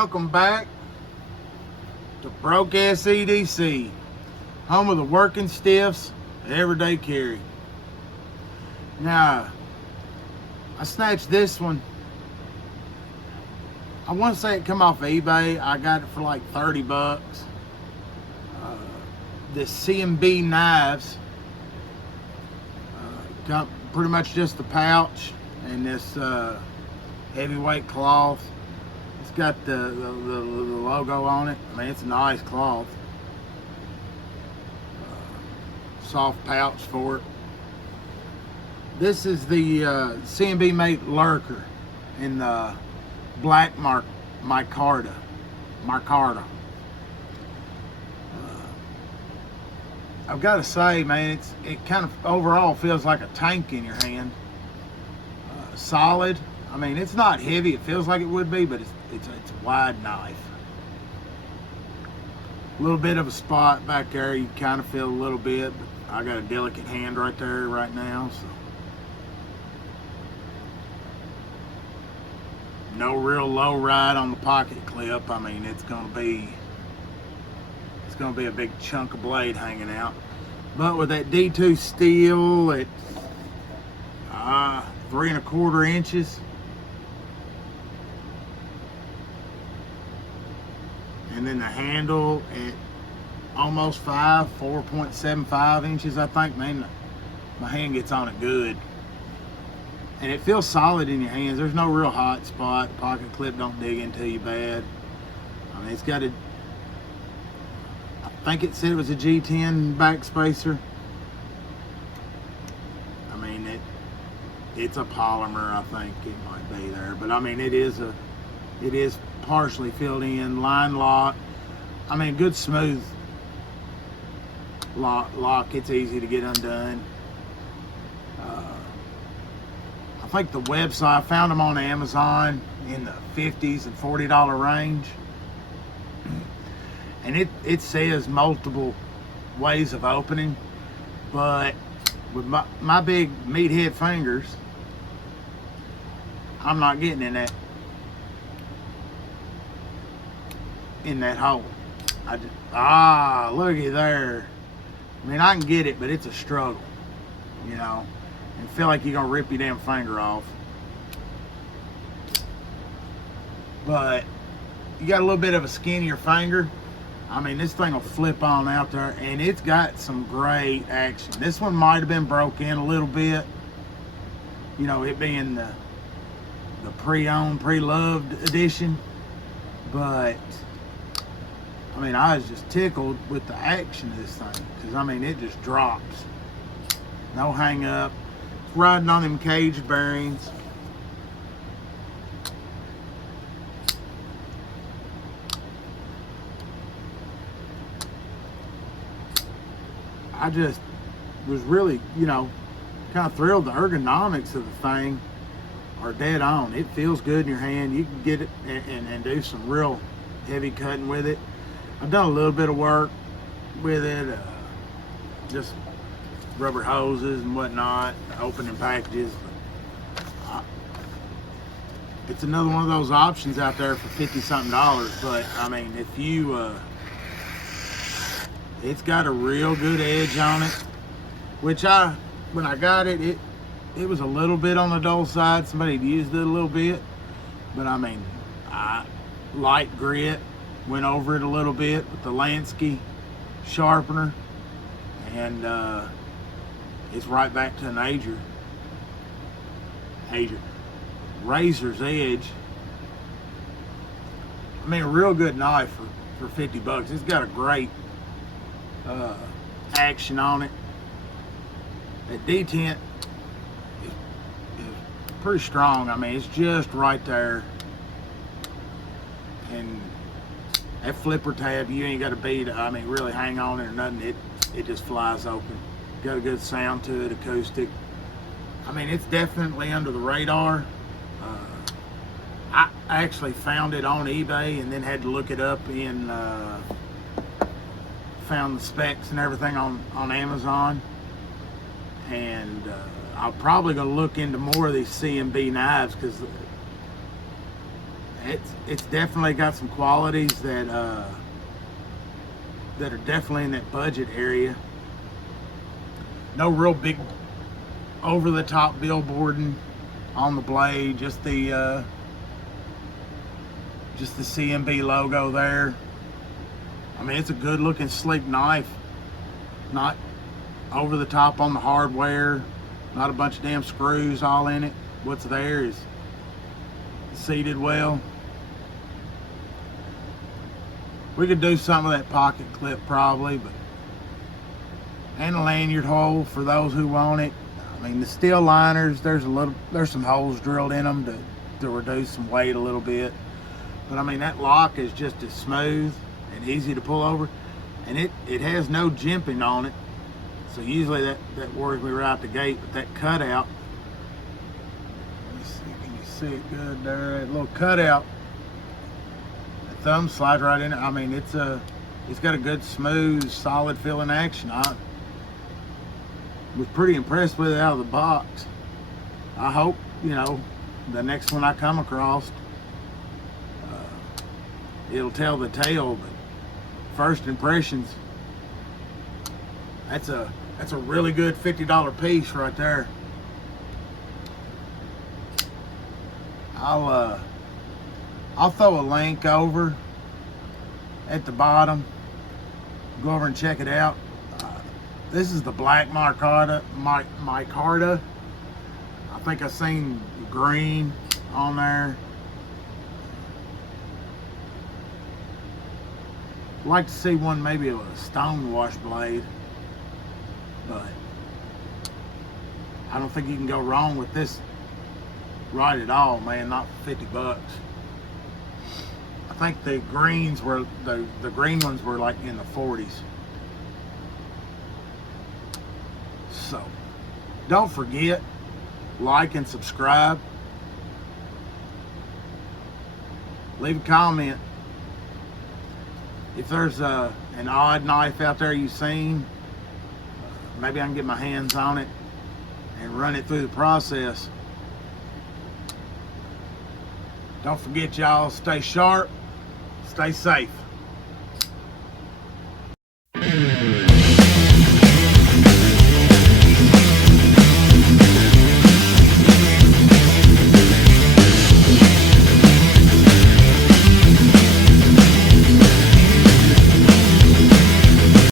Welcome back to Broke Ass EDC, home of the working stiffs, everyday carry. Now, I snatched this one. I want to say it come off eBay. I got it for like 30 bucks. This CMB knives. Got pretty much just the pouch and this heavyweight cloth. It's got the logo on it. I mean, it's a nice cloth. Soft pouch for it. This is the CMB made Lurker in the black Micarta. I've got to say, man, it kind of overall feels like a tank in your hand. Solid. I mean, it's not heavy. It feels like it would be, but it's a wide knife. A little bit of a spot back there. You kind of feel a little bit, but I got a delicate hand right there right now, so. No real low ride on the pocket clip. I mean, it's gonna be a big chunk of blade hanging out. But with that D2 steel at 3 1/4 inches, and then the handle at almost 4.75 inches, I think, man, my hand gets on it good. And it feels solid in your hands. There's no real hot spot. The pocket clip don't dig into you bad. I mean, it's got a, I think it said it was a G10 backspacer. I mean, it's a polymer, I think it might be there. But I mean, it is partially filled in, line lock. I mean, good smooth lock. It's easy to get undone. I think the website, I found them on Amazon in the $50s and $40 range. And it says multiple ways of opening, but with my big meathead fingers, I'm not getting in that hole. Looky there. I mean, I can get it, but it's a struggle, you know. And feel like you're gonna rip your damn finger off. But you got a little bit of a skinnier finger. I mean, this thing will flip on out there, and it's got some great action. This one might have been broke in a little bit, you know, it being the pre-owned, pre-loved edition. But I mean, I was just tickled with the action of this thing, because I mean, it just drops, no hang up. Riding on them cage bearings. I just was really, you know, kind of thrilled. The ergonomics of the thing are dead on. It feels good in your hand. You can get it and do some real heavy cutting with it. I've done a little bit of work with it, just rubber hoses and whatnot, opening packages. It's another one of those options out there for $50-something. But I mean, if you it's got a real good edge on it, which when I got it was a little bit on the dull side. Somebody had used it a little bit, but I mean, light grit, went over it a little bit with the Lansky sharpener, and it's right back to an razor's edge. I mean, a real good knife for 50 bucks. It's got a great action on it. That detent is pretty strong. I mean, it's just right there. And that flipper tab, you ain't got to beat, I mean, really hang on it or nothing. It just flies open. Got a good sound to it, acoustic. I mean, it's definitely under the radar. I actually found it on eBay and then had to look it up in, found the specs and everything on Amazon. And I'm probably going to look into more of these CMB knives, because It's definitely got some qualities that are definitely in that budget area. No real big over the top billboarding on the blade, just the CMB logo there. I mean, it's a good looking sleek knife, not over the top on the hardware, not a bunch of damn screws all in it. What's there is seated well. We could do some of that pocket clip probably, but and a lanyard hole for those who want it. I mean, the steel liners, there's some holes drilled in them to reduce some weight a little bit. But I mean, that lock is just as smooth and easy to pull over, and it has no jimping on it. So usually that worries me right out the gate, but that cutout, let me see, can you see it good there? That little cutout, the thumb slides right in it. I mean, it's got a good, smooth, solid feeling action. I was pretty impressed with it out of the box. I hope, you know, the next one I come across, it'll tell the tale, but first impressions, that's a really good $50 piece right there. I'll throw a link over at the bottom. Go over and check it out. This is the black micarta. I think I've seen green on there. I'd like to see one maybe with a stone wash blade, but I don't think you can go wrong with this right at all, man. Not for 50 bucks. I think the greens were the green ones were like in the 40s. So don't forget, like and subscribe. Leave a comment. If there's an odd knife out there you've seen, maybe I can get my hands on it and run it through the process. Don't forget, y'all, stay sharp, stay safe.